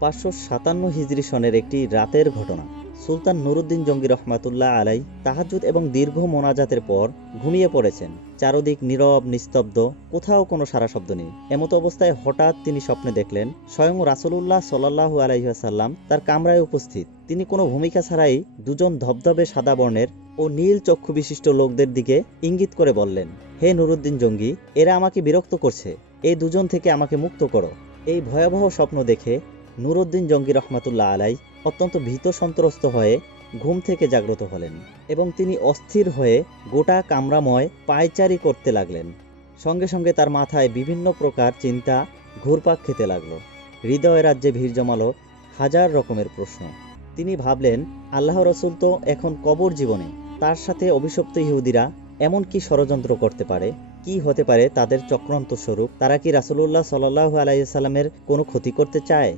557 হিজরি সনের একটি রাতের ঘটনা। সুলতান নুরুদ্দিন জঙ্গি রহমাতুল্লাহ আলাই তাহাজ্জুদ এবং দীর্ঘ মোনাজাতের পর ঘুমিয়ে পড়েছেন। চারদিক নীরব নিস্তব্ধ, কোথাও কোনো সারা শব্দ নেই। এমতো অবস্থায় হঠাৎ তিনি স্বপ্নে দেখলেন স্বয়ং রাসূলুল্লাহ সাল্লাল্লাহু আলাইহি ওয়াসাল্লাম তার কামরায় উপস্থিত। তিনি কোনো ভূমিকা ছাড়াই দুজন ধবধবে সাদা বর্ণের ও নীল চক্ষু বিশিষ্ট লোকদের দিকে ইঙ্গিত করে বললেন, হে নুরুদ্দিন জঙ্গি, এরা আমাকে বিরক্ত করছে, এই দুজন থেকে আমাকে মুক্ত করো। এই ভয়াবহ স্বপ্ন দেখে নুরুদ্দিন জঙ্গি রহমাতুল্লাহ আলাই অত্যন্ত ভীত সন্ত্রস্ত হয়ে ঘুম থেকে জাগ্রত হলেন এবং তিনি অস্থির হয়ে গোটা কামরাময় পায়চারি করতে লাগলেন। সঙ্গে সঙ্গে তার মাথায় বিভিন্ন প্রকার চিন্তা ঘুরপাক খেতে লাগলো। হৃদয় রাজ্যে ভিড় জমালো হাজার রকমের প্রশ্ন। তিনি ভাবলেন, আল্লাহ রসুল তো এখন কবর জীবনে, তার সাথে অভিশপ্ত ইহুদিরা এমন কি ষড়যন্ত্র করতে পারে? কি হতে পারে তাদের চক্রান্ত স্বরূপ? তারা কি রাসূলুল্লাহ সাল্লাল্লাহু আলাইহি সাল্লামের কোনো ক্ষতি করতে চায়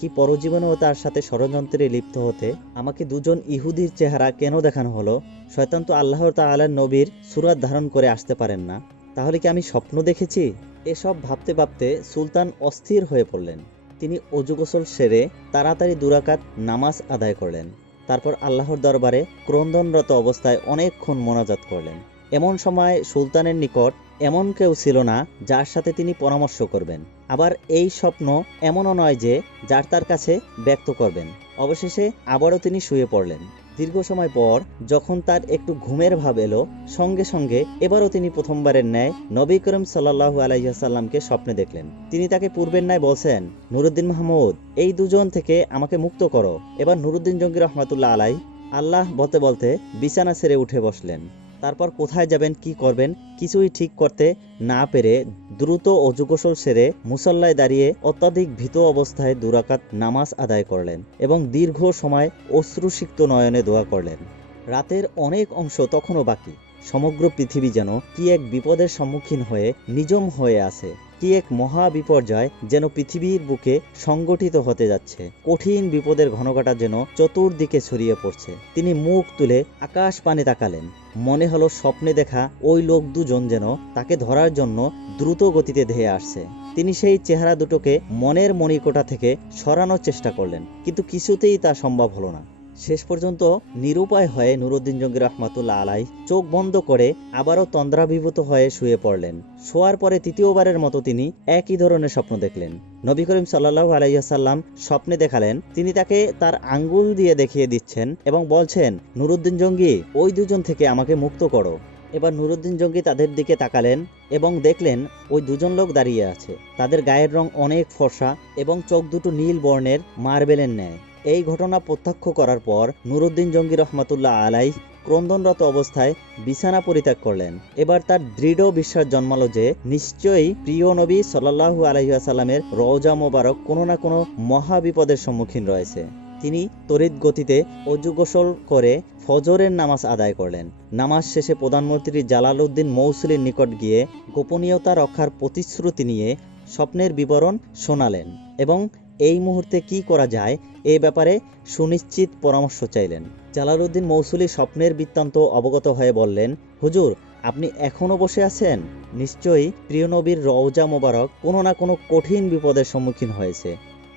কি পরজীবনেও তার সাথে ষড়যন্ত্রে লিপ্ত হতে? আমাকে দুজন ইহুদির চেহারা কেন দেখানো হলো? শয়তান তো আল্লাহ তাআলার নবীর সূরত ধারণ করে আসতে পারেন না। তাহলে কি আমি স্বপ্ন দেখেছি? এসব ভাবতে ভাবতে সুলতান অস্থির হয়ে পড়লেন। তিনি অজু গোসল সেরে তাড়াতাড়ি 2 রাকাত নামাজ আদায় করলেন। তারপর আল্লাহর দরবারে ক্রন্দনরত অবস্থায় অনেকক্ষণ মোনাজাত করলেন। এমন সময় সুলতানের নিকট এমন কেউ ছিল না যার সাথে তিনি পরামর্শ করবেন, আবার এই স্বপ্ন এমনও নয় যে যার তার কাছে ব্যক্ত করবেন। অবশেষে আবারও তিনি শুয়ে পড়লেন। দীর্ঘ সময় পর যখন তার একটু ঘুমের ভাব এলো, সঙ্গে সঙ্গে এবারও তিনি প্রথমবারের ন্যায় নবী করিম সাল্লাল্লাহু আলাইহি ওয়াসাল্লামকে স্বপ্নে দেখলেন। তিনি তাকে পূর্বের ন্যায় বলছেন, নুরুদ্দিন মাহমুদ, এই দুজন থেকে আমাকে মুক্ত করো। এবার নুরুদ্দিন জঙ্গি রহমাতুল্লাহ আলাই আল্লাহ বলতে বলতে বিছানা ছেড়ে উঠে বসলেন। তারপর কোথায় যাবেন, কি করবেন কিছুই ঠিক করতে না পেরে দ্রুত অজু গোসল সেরে মুসল্লায় দাঁড়িয়ে অত্যাধিক ভীত অবস্থায় 2 রাকাত নামাজ আদায় করলেন এবং দীর্ঘ সময় অশ্রুসিক্ত নয়নে দোয়া করলেন। রাতের অনেক অংশ তখনও বাকি। সমগ্র পৃথিবী যেন কি এক বিপদের সম্মুখীন হয়ে নিঝুম হয়ে আছে। কি এক মহা বিপর্যয় যেন পৃথিবীর বুকে সংগঠিত হতে যাচ্ছে। কঠিন বিপদের ঘনঘটা যেন চতুর্দিকে ছড়িয়ে পড়ছে। তিনি মুখ তুলে আকাশ পানে তাকালেন। মনে হলো স্বপ্নে দেখা ওই লোক দুজন যেন তাকে ধরার জন্য দ্রুত গতিতে ধেয়ে আসছে। তিনি সেই চেহারা দুটোকে মনের মণিকোঠা থেকে সরানোর চেষ্টা করলেন, কিন্তু কিছুতেই তা সম্ভব হলো না। শেষ পর্যন্ত নিরুপায় হয়ে নুরুদ্দিন জঙ্গি রহমাতুল্লাহ আলাই চোখ বন্ধ করে আবারও তন্দ্রাভিভূত হয়ে শুয়ে পড়লেন। শোয়ার পরে তৃতীয়বারের মতো তিনি একই ধরনের স্বপ্ন দেখলেন। নবী করিম সাল্লাল্লাহু আলাইহি ওয়াসাল্লাম স্বপ্নে দেখালেন তিনি তাকে তার আঙ্গুল দিয়ে দেখিয়ে দিচ্ছেন এবং বলছেন, নুরুদ্দিন জঙ্গি, ওই দুজন থেকে আমাকে মুক্ত করো। এবার নুরুদ্দিন জঙ্গি তাদের দিকে তাকালেন এবং দেখলেন ওই দুজন লোক দাঁড়িয়ে আছে। তাদের গায়ের রং অনেক ফর্সা এবং চোখ দুটো নীল বর্ণের মার্বেলের ন্যায়। এই ঘটনা প্রত্যক্ষ করার পর নুরুদ্দিন জঙ্গি রহমাতুল্লাহ আলাই ক্রন্দনরত অবস্থায় বিছানা পরিত্যাগ করলেন। এবার তার দৃঢ় বিশ্বাস জন্মালো যে নিশ্চয়ই প্রিয় নবী সাল্লাল্লাহু আলাইহি ওয়াসাল্লামের রওজা মোবারক কোনো না কোনো মহা বিপদের সম্মুখীন রয়েছে। তিনি তড়িৎ গতিতে অজু গোসল করে ফজরের নামাজ আদায় করলেন। নামাজ শেষে প্রধানমন্ত্রী জালালউদ্দিন মৌসুলির নিকট গিয়ে গোপনীয়তা রক্ষার প্রতিশ্রুতি নিয়ে স্বপ্নের বিবরণ শোনালেন এবং এই মুহূর্তে কি করা যায় এ ব্যাপারে সুনিশ্চিত পরামর্শ চাইলেন। জালালউদ্দিন মৌসুলি স্বপ্নের বৃত্তান্ত অবগত হয়ে বললেন, হুজুর, আপনি এখনো বসে আছেন? নিশ্চয়ই প্রিয় নবীর রওজা মোবারক কোনো না কোনো কঠিন বিপদের সম্মুখীন হয়েছে,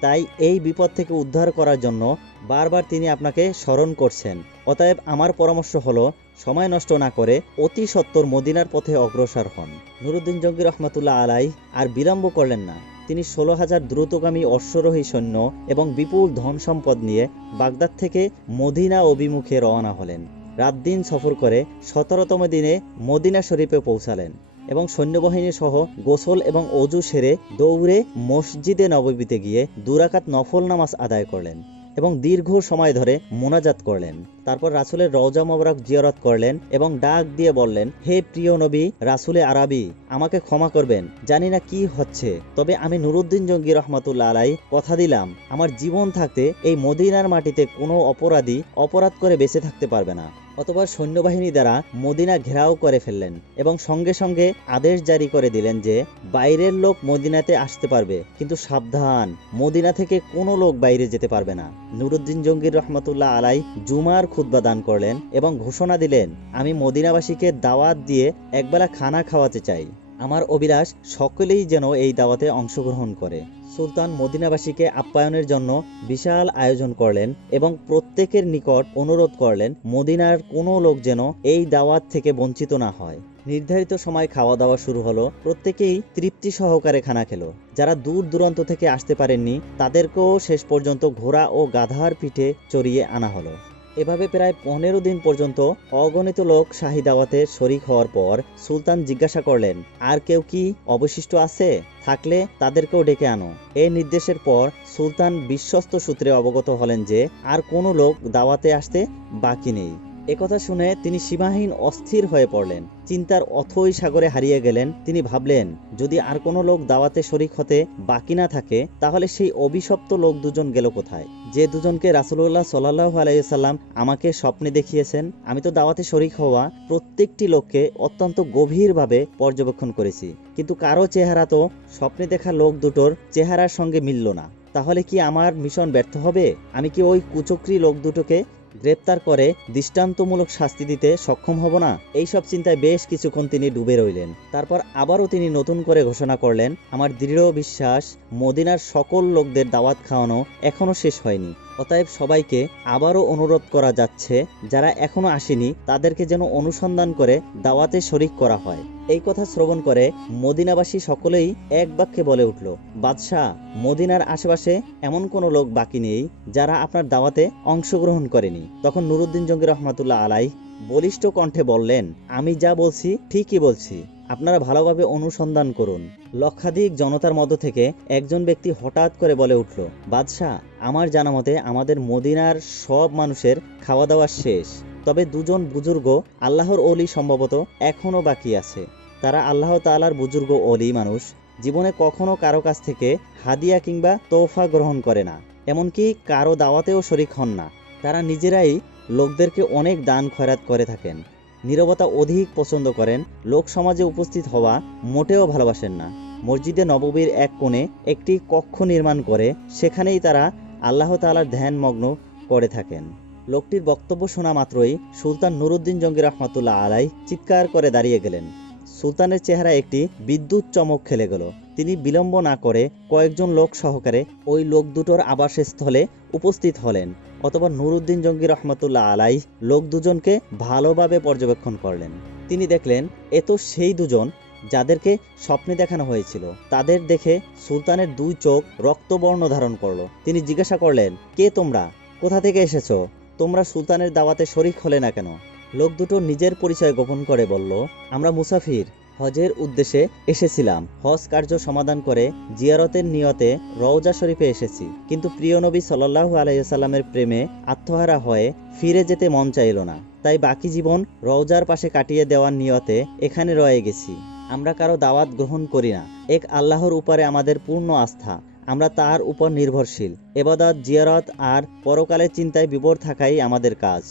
তাই এই বিপদ থেকে উদ্ধার করার জন্য বারবার তিনি আপনাকে স্মরণ করছেন। অতএব আমার পরামর্শ হলো, সময় নষ্ট না করে অতি সত্বর মদিনার পথে অগ্রসর হন। নুরুদ্দিন জঙ্গি রহমাতুল্লাহ আলাই আর বিলম্ব করলেন না। তিনি 16,000 দ্রুতগামী অশ্বরোহী সৈন্য এবং বিপুল ধন সম্পদ নিয়ে বাগদাদ থেকে মদিনা অভিমুখে রওনা হলেন। রাত দিন সফর করে 17তম দিনে মদিনা শরীফে পৌঁছালেন এবং সৈন্যবাহিনী সহ গোসল এবং অজু সেরে দৌড়ে মসজিদে নববীতে গিয়ে 2 রাকাত নফল নামাজ আদায় করলেন এবং দীর্ঘ সময় ধরে মোনাজাত করলেন। তারপর রাসূলের রওজা মোবারক জিয়ারত করলেন এবং ডাক দিয়ে বললেন, হে প্রিয় নবী রাসূলে আরবি, আমাকে ক্ষমা করবেন, জানি না কি হচ্ছে, তবে আমি নুরুদ্দিন জঙ্গি রহমাতুল্লাহ আলাই কথা দিলাম আমার জীবন থাকতে এই মদিনার মাটিতে কোনো অপরাধী অপরাধ করে বেঁচে থাকতে পারবে না। অতঃপর সৈন্যবাহিনী দ্বারা মদিনা ঘেরাও করে ফেললেন এবং সঙ্গে সঙ্গে আদেশ জারি করে দিলেন যে বাইরের লোক মদিনাতে আসতে পারবে, কিন্তু সাবধান, মদিনা থেকে কোনো লোক বাইরে যেতে পারবে না। নুরুদ্দিন জঙ্গি রহমাতুল্লাহ আলাই জুমার খুতবা দান করলেন এবং ঘোষণা দিলেন, আমি মদিনাবাসীকে দাওয়াত দিয়ে একবেলা খানা খাওয়াতে চাই। আমার অভিলাষ সকলেই যেন এই দাওয়াতে অংশগ্রহণ করে। সুলতান মদিনাবাসীকে আপ্যায়নের জন্য বিশাল আয়োজন করলেন এবং প্রত্যেকের নিকট অনুরোধ করলেন মদিনার কোনো লোক যেন এই দাওয়াত থেকে বঞ্চিত না হয়। নির্ধারিত সময় খাওয়া দাওয়া শুরু হলো। প্রত্যেকেই তৃপ্তি সহকারে খানা খেলো। যারা দূর দূরান্ত থেকে আসতে পারেননি তাদেরকেও শেষ পর্যন্ত ঘোড়া ও গাধার পিঠে চড়িয়ে আনা হলো। এভাবে প্রায় 15 দিন পর্যন্ত অগণিত লোক শাহী দাওয়াতে শরিক হওয়ার পর সুলতান জিজ্ঞাসা করলেন, আর কেউ কি অবশিষ্ট আছে? থাকলে তাদেরকেও ডেকে আনো। এই নির্দেশের পর সুলতান বিশ্বস্ত সূত্রে অবগত হলেন যে আর কোনো লোক দাওয়াতে আসতে বাকি নেই। একথা শুনে তিনি সীমাহীন অস্থির হয়ে পড়লেন। চিন্তার অথই সাগরে হারিয়ে গেলেন। তিনি ভাবলেন, যদি আর কোনো লোক দাওয়াতে শরিক হতে বাকি না থাকে তাহলে সেই অভিশপ্ত লোক দুজন গেল কোথায়, যে দুজনকে রাসূলুল্লাহ সাল্লাল্লাহু আলাইহি সাল্লাম আমাকে স্বপ্নে দেখিয়েছেন? আমি তো দাওয়াতে শরিক হওয়া প্রত্যেকটি লোককে অত্যন্ত গভীরভাবে পর্যবেক্ষণ করেছি, কিন্তু কারো চেহারা তো স্বপ্নে দেখা লোক দুটোর চেহারার সঙ্গে মিলল না। তাহলে কি আমার মিশন ব্যর্থ হবে? আমি কি ওই কুচক্রী লোক দুটোকে গ্রেপ্তার করে দৃষ্টান্তমূলক শাস্তি দিতে সক্ষম হব না? এইসব চিন্তায় বেশ কিছুক্ষণ তিনি ডুবে রইলেন। তারপর আবারও তিনি নতুন করে ঘোষণা করলেন, আমার দৃঢ় বিশ্বাস মদিনার সকল লোকদের দাওয়াত খাওয়ানো এখনো শেষ হয়নি। অতএব সবাইকে আবারও অনুরোধ করা যাচ্ছে, যারা এখনো আসেনি তাদেরকে যেন অনুসন্ধান করে দাওয়াতে শরিক করা হয়। এই কথা শ্রবণ করে মদিনাবাসী সকলেই এক বাক্যে বলে উঠল, বাদশাহ, মদিনার আশেপাশে এমন কোনো লোক বাকি নেই যারা আপনার দাওয়াতে অংশগ্রহণ করেনি। তখন নুরুদ্দিন জঙ্গি রহমাতুল্লাহ আলাইহ বলিষ্ঠ কণ্ঠে বললেন, আমি যা বলছি ঠিকই বলছি, আপনারা ভালোভাবে অনুসন্ধান করুন। লক্ষাধিক জনতার মধ্য থেকে একজন ব্যক্তি হঠাৎ করে বলে উঠল, বাদশাহ, আমার জানা মতে আমাদের মদিনার সব মানুষের খাওয়া দাওয়া শেষ, তবে দুজন বুজুর্গ আল্লাহর ওলি সম্ভবত এখনো বাকি আছে। তারা আল্লাহ তাআলার বুজুর্গ ওলি মানুষ, জীবনে কখনো কারো কাছ থেকে হাদিয়া কিংবা তোহফা গ্রহণ করে না, এমনকি কারো দাওয়াতেও শরিক হন না। তারা নিজেরাই লোকদেরকে অনেক দান খয়রাত করে থাকেন, নীরবতা অধিক পছন্দ করেন, লোক সমাজে উপস্থিত হওয়া মোটেও ভালোবাসেন না। মসজিদে নববীর এক কোণে একটি কক্ষ নির্মাণ করে সেখানেই তারা আল্লাহ তাআলার ধ্যানমগ্ন করে থাকেন। লোকটির বক্তব্য শোনা মাত্রই সুলতান নুরুদ্দিন জঙ্গি রহমাতুল্লাহ আলাইহ চিৎকার করে দাঁড়িয়ে গেলেন। সুলতানের চেহারা একটি বিদ্যুৎ চমক খেলে গেল। তিনি বিলম্ব না করে কয়েকজন লোক সহকারে ওই লোক দুটোর আবাসস্থলে উপস্থিত হলেন। অতঃপর নুরুদ্দিন জঙ্গি রহমাতুল্লাহ আলাইহ লোক দুজনকে ভালোভাবে পর্যবেক্ষণ করলেন। তিনি দেখলেন এ তো সেই দুজন যাদেরকে স্বপ্নে দেখানো হয়েছিল। তাদের দেখে সুলতানের দুই চোখ রক্তবর্ণ ধারণ করলো। তিনি জিজ্ঞাসা করলেন, কে তোমরা? কোথা থেকে এসেছো? তোমরা সুলতানের দাওয়াতে শরিক হলে না কেন? লোক দুটো নিজের পরিচয় গোপন করে বলল, আমরা মুসাফির, হজের উদ্দেশ্যে এসেছিলাম। হজ কার্য সমাধান করে জিয়ারতের নিয়তে রওজা শরীফে এসেছি, কিন্তু প্রিয় নবী সাল্লাল্লাহু আলাইহি সাল্লামের প্রেমে আত্মহারা হয়ে ফিরে যেতে মন চাইল না, তাই বাকি জীবন রওজার পাশে কাটিয়ে দেওয়ার নিয়তে এখানে রয়ে গেছি। আমরা কারো দাওয়াত গ্রহণ করি না। এক আল্লাহর উপরে আমাদের পূর্ণ আস্থা, আমরা তার উপর নির্ভরশীল। ইবাদত, জিয়ারত আর পরকালের চিন্তায় বিভোর থাকাই আমাদের কাজ।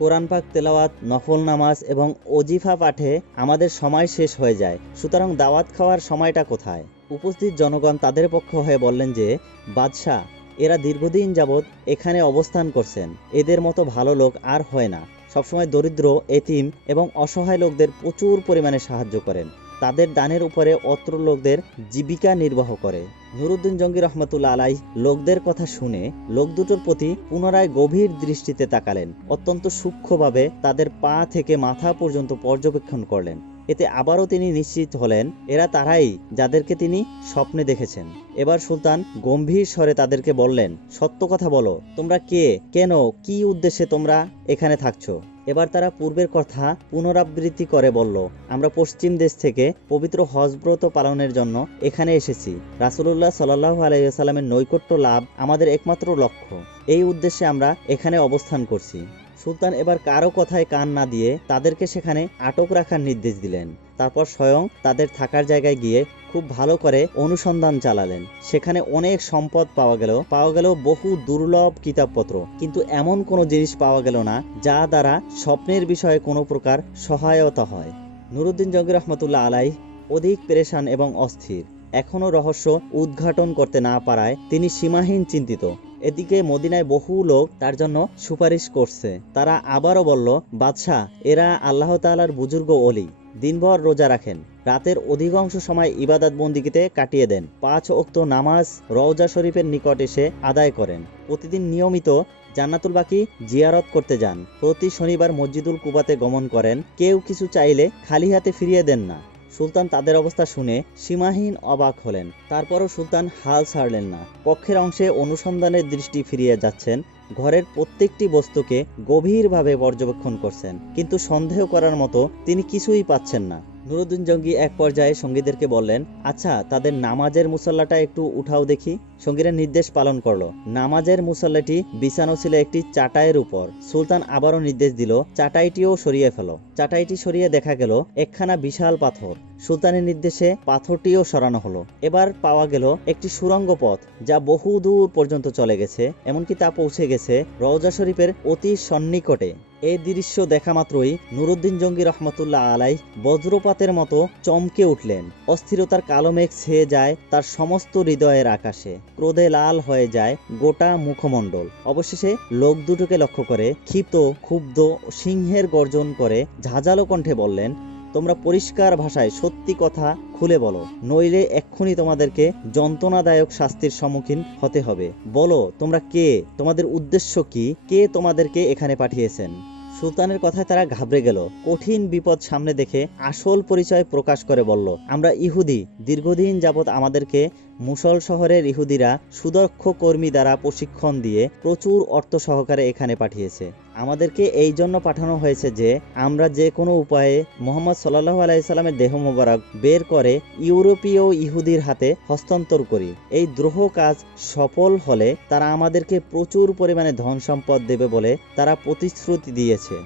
কোরআন পাক তেলাওয়াত, নফল নামাজ এবং ওজিফা পাঠে আমাদের সময় শেষ হয়ে যায়, সুতরাং দাওয়াত খাওয়ার সময়টা কোথায়? উপস্থিত জনগণ তাদের পক্ষ হয়ে বললেন যে, বাদশাহ, এরা দীর্ঘদিন যাবৎ এখানে অবস্থান করছেন, এদের মতো ভালো লোক আর হয় না। সবসময় দরিদ্র, এতিম এবং অসহায় লোকদের প্রচুর পরিমাণে সাহায্য করেন। তাদের দানের উপরে অত্র লোকদের জীবিকা নির্বাহ করে। নুরুদ্দিন জঙ্গি রহমাতুল্লাহ আলাইহ লোকদের কথা শুনে লোক দুটোর প্রতি পুনরায় গভীর দৃষ্টিতে তাকালেন। অত্যন্ত সূক্ষ্মভাবে তাদের পা থেকে মাথা পর্যন্ত পর্যবেক্ষণ করলেন। এতে আবারও তিনি নিশ্চিত হলেন এরা তারাই যাদেরকে তিনি স্বপ্নে দেখেছেন। এবার সুলতান গম্ভীর স্বরে তাদেরকে বললেন, সত্য কথা বলো, তোমরা কে, কেন, কি উদ্দেশ্যে তোমরা এখানে থাকছো? এবার তারা পূর্বের কথা পুনরাবৃত্তি করে বলল, আমরা পশ্চিম দেশ থেকে পবিত্র হজ ব্রত পালনের জন্য এখানে এসেছি। রাসূলুল্লাহ সাল্লাল্লাহু আলাইহি ওয়াসাল্লামের নৈকট্য লাভ আমাদের একমাত্র লক্ষ্য। এই উদ্দেশ্যে আমরা এখানে অবস্থান করছি। সুলতান এবার কারো কথায় কান না দিয়ে তাদেরকে সেখানে আটক রাখার নির্দেশ দিলেন। তারপর স্বয়ং তাদের থাকার জায়গায় গিয়ে খুব ভালো করে অনুসন্ধান চালালেন। সেখানে অনেক সম্পদ পাওয়া গেল বহু দুর্লভ কিতাবপত্র, কিন্তু এমন কোনো জিনিস পাওয়া গেল না যা দ্বারা স্বপ্নের বিষয়ে কোনো প্রকার সহায়তা হয়। নুরুদ্দিন জঙ্গি রহমাতুল্লাহ আলাইহ অধিক পেরেশান এবং অস্থির। এখনও রহস্য উদ্ঘাটন করতে না পারায় তিনি সীমাহীন চিন্তিত। এদিকে মদিনায় বহু লোক তার জন্য সুপারিশ করছে। তারা আবারও বলল, বাদশাহ, এরা আল্লাহ তাআলার বুজুর্গ ওলি, দিনভর রোজা রাখেন, রাতের অধিকাংশ সময় ইবাদত বন্দিগিতে কাটিয়ে দেন, 5 ওয়াক্ত নামাজ রওজা শরীফের নিকট এসে আদায় করেন, প্রতিদিন নিয়মিত জান্নাতুল বাকি জিয়ারত করতে যান, প্রতি শনিবার মসজিদুল কুবাতে গমন করেন, কেউ কিছু চাইলে খালি হাতে ফিরিয়ে দেন না। সুলতান তাদের অবস্থা শুনে সীমাহীন অবাক হলেন। তারপরও সুলতান হাল ছাড়লেন না। কক্ষের অংশে অনুসন্ধানের দৃষ্টি ফিরিয়ে যাচ্ছেন, ঘরের প্রত্যেকটি বস্তুকে গভীরভাবে পর্যবেক্ষণ করছেন, কিন্তু সন্দেহ করার মতো তিনি কিছুই পাচ্ছেন না। নুরুদ্দিন জঙ্গি এক পর্যায়ে সঙ্গীদেরকে বললেন, আচ্ছা তাদের নামাজের মুসল্লাটা একটু উঠাও দেখি। সঙ্গীরা নির্দেশ পালন করলো। নামাজের মুসল্লাটি বিছানো ছিল একটি চাটাইয়ের উপর। সুলতান আবারও নির্দেশ দিল, চাটাইটিও সরিয়ে ফেলো। চাটাইটি সরিয়ে দেখা গেল একখানা বিশাল পাথর। সুলতানের নির্দেশে পাথরটিও সরানো হলো। এবার পাওয়া গেল একটি সুড়ঙ্গ পথ, যা বহু দূর পর্যন্ত চলে গেছে, এমনকি তা পৌঁছে গেছে রওজা শরীফের অতি সন্নিকটে। এই দৃশ্য দেখা মাত্রই নুরুদ্দিন জঙ্গি রহমতুল্লাহ আলাই বজ্রপাতের মতো চমকে উঠলেন। অস্থিরতার কালো মেঘ ছেয়ে যায় তার সমস্ত হৃদয়ের আকাশে, ক্রোধে লাল হয়ে যায় গোটা মুখমণ্ডল। অবশেষে লোক দুটোকে লক্ষ্য করে ক্ষিপ্ত ক্ষুব্ধ সিংহের গর্জন করে ঝাঁঝালো কণ্ঠে বললেন, তোমরা পরিষ্কার ভাষায় সত্যি কথা খুলে বলো, নইলে এক্ষুনি তোমাদেরকে যন্ত্রণাদায়ক শাস্তির সম্মুখীন হতে হবে। বলো তোমরা কে, তোমাদের উদ্দেশ্য কি, কে তোমাদেরকে এখানে পাঠিয়েছেন? সুলতানের কথায় তারা ঘাবড়ে গেল। কঠিন বিপদ সামনে দেখে আসল পরিচয় প্রকাশ করে বলল, আমরা ইহুদি, দীর্ঘদিন যাবৎ আমাদেরকে মুসল শহরের ইহুদিরা সুদক্ষ কর্মী দ্বারা প্রশিক্ষণ দিয়ে প্রচুর অর্থ সহকারে এখানে পাঠিয়েছে। আমাদেরকে এই জন্য পাঠানো হয়েছে যে আমরা যে কোনো উপায়ে মুহাম্মদ সাল্লাল্লাহু আলাইহি সাল্লামের দেহ মোবারক বের করে ইউরোপীয় ইহুদির হাতে হস্তান্তর করি। এই দ্রোহ কাজ সফল হলে তারা আমাদেরকে প্রচুর পরিমাণে ধন সম্পদ দেবে বলে তারা প্রতিশ্রুতি দিয়েছে।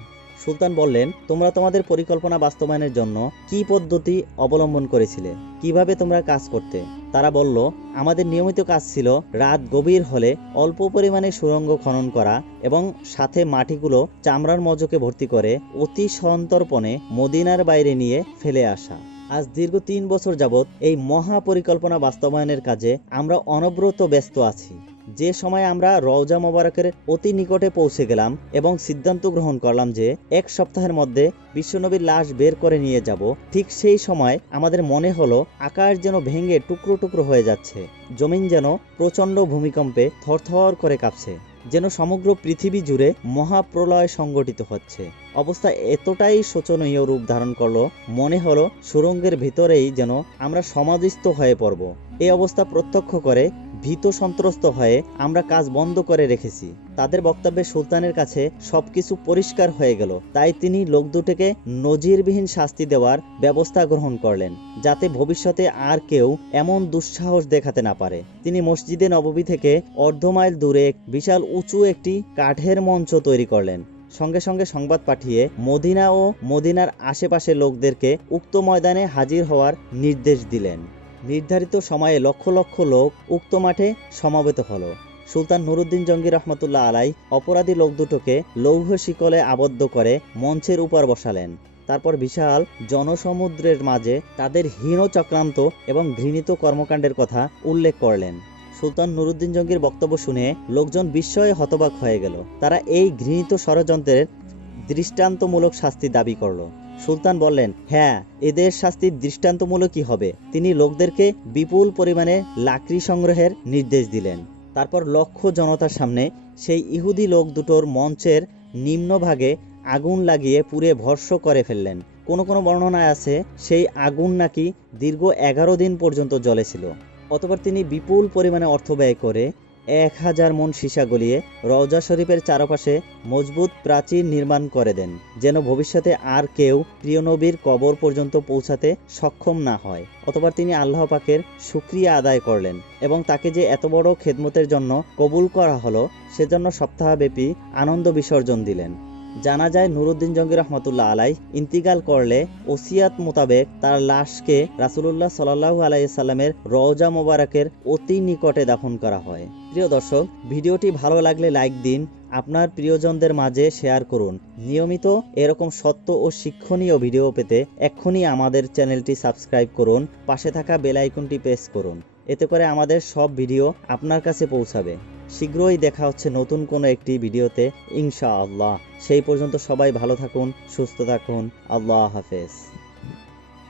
সুলতান বললেন, তোমরা তোমাদের পরিকল্পনা বাস্তবায়নের জন্য কি পদ্ধতি অবলম্বন করেছিলে, কিভাবে তোমরা কাজ করতে? তারা বলল, আমাদের নিয়মিত কাজ ছিল রাত গভীর হলে অল্প পরিমাণে সুড়ঙ্গ খনন করা এবং সাথে মাটিগুলো চামড়ার মজকে ভর্তি করে অতি সন্তর্পণে মদিনার বাইরে নিয়ে ফেলে আসা। আজ দীর্ঘ 3 বছর যাবৎ এই মহা পরিকল্পনা বাস্তবায়নের কাজে আমরা অনবরত ব্যস্ত আছি। যে সময় আমরা রওজা মোবারকের অতি নিকটে পৌঁছে গেলাম এবং সিদ্ধান্ত গ্রহণ করলাম যে 1 সপ্তাহের মধ্যে বিশ্বনবীর লাশ বের করে নিয়ে যাব, ঠিক সেই সময় আমাদের মনে হলো আকাশ যেন ভেঙে টুকরো টুকরো হয়ে যাচ্ছে, জমিন যেন প্রচণ্ড ভূমিকম্পে থরথর করে কাঁপছে, যেন সমগ্র পৃথিবী জুড়ে মহাপ্রলয় সংগঠিত হচ্ছে। অবস্থা এতটাই শোচনীয় রূপ ধারণ করলো, মনে হলো সুড়ঙ্গের ভিতরেই যেন আমরা সমাধিস্থ হয়ে পড়ব। এই অবস্থা প্রত্যক্ষ করে ভীত সন্ত্রস্ত হয়ে আমরা কাজ বন্ধ করে রেখেছি। তাদের বক্তব্যে সুলতানের কাছে সবকিছু পরিষ্কার হয়ে গেল। তাই তিনি লোক দুটোকে নজিরবিহীন শাস্তি দেওয়ার ব্যবস্থা গ্রহণ করলেন, যাতে ভবিষ্যতে আর কেউ এমন দুঃসাহস দেখাতে না পারে। তিনি মসজিদে নববী থেকে অর্ধ মাইল দূরে বিশাল উঁচু একটি কাঠের মঞ্চ তৈরি করলেন। সঙ্গে সঙ্গে সংবাদ পাঠিয়ে মদিনা ও মদিনার আশেপাশে লোকদেরকে উক্ত ময়দানে হাজির হওয়ার নির্দেশ দিলেন। নির্ধারিত সময়ে লক্ষ লক্ষ লোক উক্ত মাঠে সমবেত হলো। সুলতান নুরুদ্দিন জঙ্গি রহমতুল্লাহ আলাই অপরাধী লোক দুটোকে লৌহ শিকলে আবদ্ধ করে মঞ্চের উপর বসালেন। তারপর বিশাল জনসমুদ্রের মাঝে তাদের হীন চক্রান্ত এবং ঘৃণিত কর্মকাণ্ডের কথা উল্লেখ করলেন। সুলতান নুরুদ্দিন জঙ্গির বক্তব্য শুনে লোকজন বিস্ময়ে হতবাক হয়ে গেল। তারা এই ঘৃণিত ষড়যন্ত্রের দৃষ্টান্তমূলক শাস্তি দাবি করল। সুলতান বললেন, হ্যাঁ, এদের শাস্তি দৃষ্টান্তমূলকই হবে। তিনি লোকদেরকে বিপুল পরিমাণে লাকড়ি সংগ্রহের নির্দেশ দিলেন। তারপর লক্ষ জনতার সামনে সেই ইহুদি লোক দুটোর মঞ্চের নিম্নভাগে আগুন লাগিয়ে পুড়ে ভস্ম করে ফেললেন। কোনো কোনো বর্ণনায় আছে সেই আগুন নাকি দীর্ঘ 11 দিন পর্যন্ত জ্বলেছিল। অতঃপর তিনি বিপুল পরিমাণে অর্থ ব্যয় করে 1000 মণ সীসা গলিয়ে রওজা শরীফের চারপাশে মজবুত প্রাচীর নির্মাণ করে দেন, যেন ভবিষ্যতে আর কেউ প্রিয় নবীর কবর পর্যন্ত পৌঁছাতে সক্ষম না হয়। অতঃপর তিনি আল্লাহ পাকের শুকরিয়া আদায় করলেন এবং তাকে যে এত বড় খেদমতের জন্য কবুল করা হলো সেজন্য সপ্তাহব্যাপী আনন্দ বিসর্জন দিলেন। জানা যায় নুরুদ্দিন জঙ্গি রহমতুল্লাহ আলাই ইন্তিকাল করলে ওসিয়াত মোতাবেক তার লাশকে রাসূলুল্লাহ সাল্লাল্লাহু আলাইহি সাল্লামের রওজা মোবারকের অতি নিকটে দাফন করা হয়। প্রিয় দর্শক, ভিডিওটি ভালো লাগলে লাইক দিন, আপনার প্রিয়জনদের মাঝে শেয়ার করুন। নিয়মিত এরকম সত্য ও শিক্ষণীয় ভিডিও পেতে এক্ষুনি আমাদের চ্যানেলটি সাবস্ক্রাইব করুন, পাশে থাকা বেল আইকনটি প্রেস করুন। এতে করে আমাদের সব ভিডিও আপনার কাছে পৌঁছাবে। শীঘ্রই দেখা হচ্ছে নতুন কোনো একটি ভিডিওতে ইনশাআল্লাহ। সেই পর্যন্ত সবাই ভালো থাকুন, সুস্থ থাকুন। আল্লাহ হাফেজ।